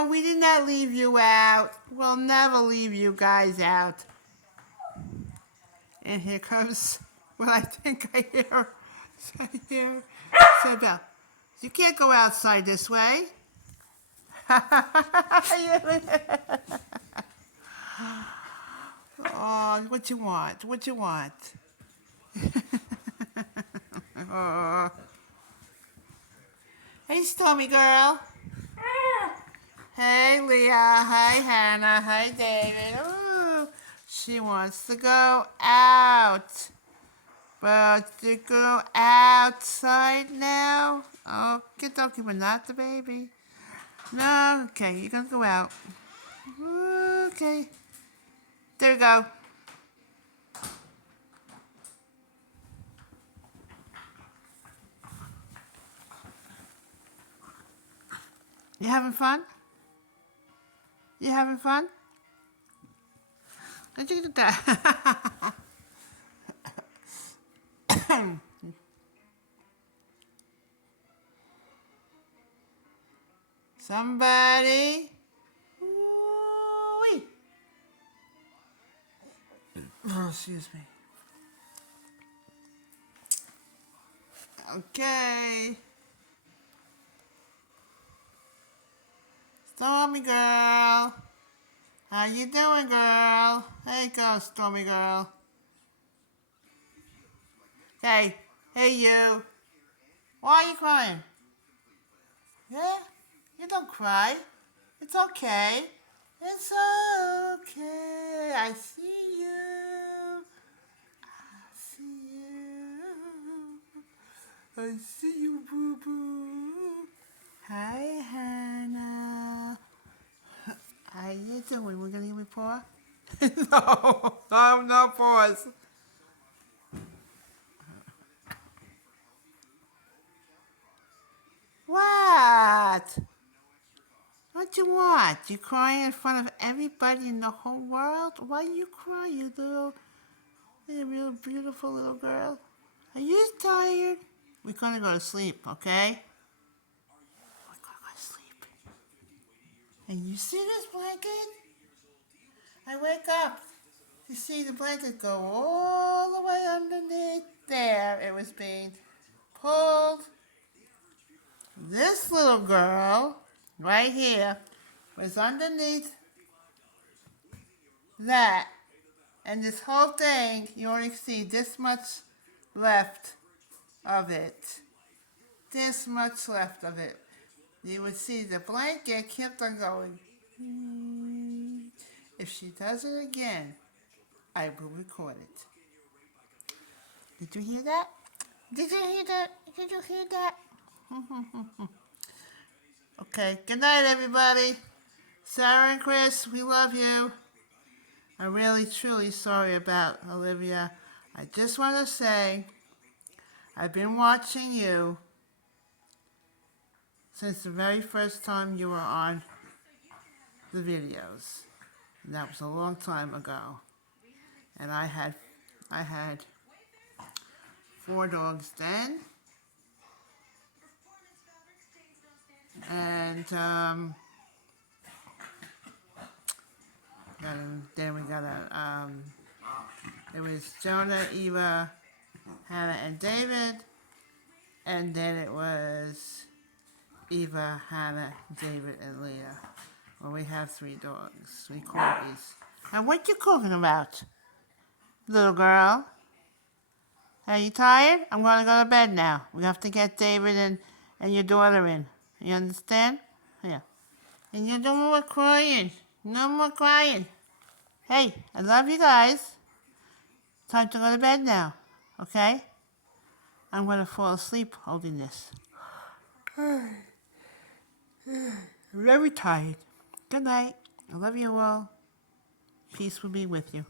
No, we did not leave you out. We'll never leave you guys out. And here comes what I think I hear. Say, Belle, you can't go outside this way. Oh, what you want? What you want? Oh. Hey, Stormy girl. Hey, Leah. Hey, Hannah. Hey, David. Ooh, she wants to go out. But you go outside now? Okay, dokie, but not the baby. No, okay, you're gonna go out. Okay. There you go. You having fun? You having fun? What'd you do that? Somebody. Ooh-wee. Oh, excuse me. Okay. Stormy girl. How you doing, girl? Hey, go, Stormy girl. Hey, hey, you. Why are you crying? Yeah? You don't cry. It's okay. It's okay. I see you. I see you. I see you, boo-boo. Hi, Hannah. How you doing? We're going to give me paw? No paws. What? What you want? You crying in front of everybody in the whole world? Why you cry, you real beautiful little girl? Are you tired? We're gonna go to sleep, okay? We're gonna go to sleep. And you see this blanket? I wake up to see the blanket go all the way underneath there. It was being pulled. This little girl, right here, was underneath that. And this whole thing, you only see this much left of it. This much left of it. You would see the blanket kept on going. If she does it again, I will record it. Did you hear that? Did you hear that? Did you hear that? Okay, good night, everybody. Sarah and Chris, we love you. I'm really, truly sorry about Olivia. I just want to say, I've been watching you since the very first time you were on the videos. And that was a long time ago. And I had 4 dogs then. And then we got it was Jonah, Eva, Hannah, and David. And then it was Eva, Hannah, David, and Leah. Well, we have 3 dogs, 3 corgis. And what you cooking about, little girl? Are you tired? I'm going to go to bed now. We have to get David and your daughter in. You understand? Yeah. And you no more crying. No more crying. Hey, I love you guys. Time to go to bed now. Okay? I'm going to fall asleep holding this. I'm very tired. Good night. I love you all. Peace will be with you.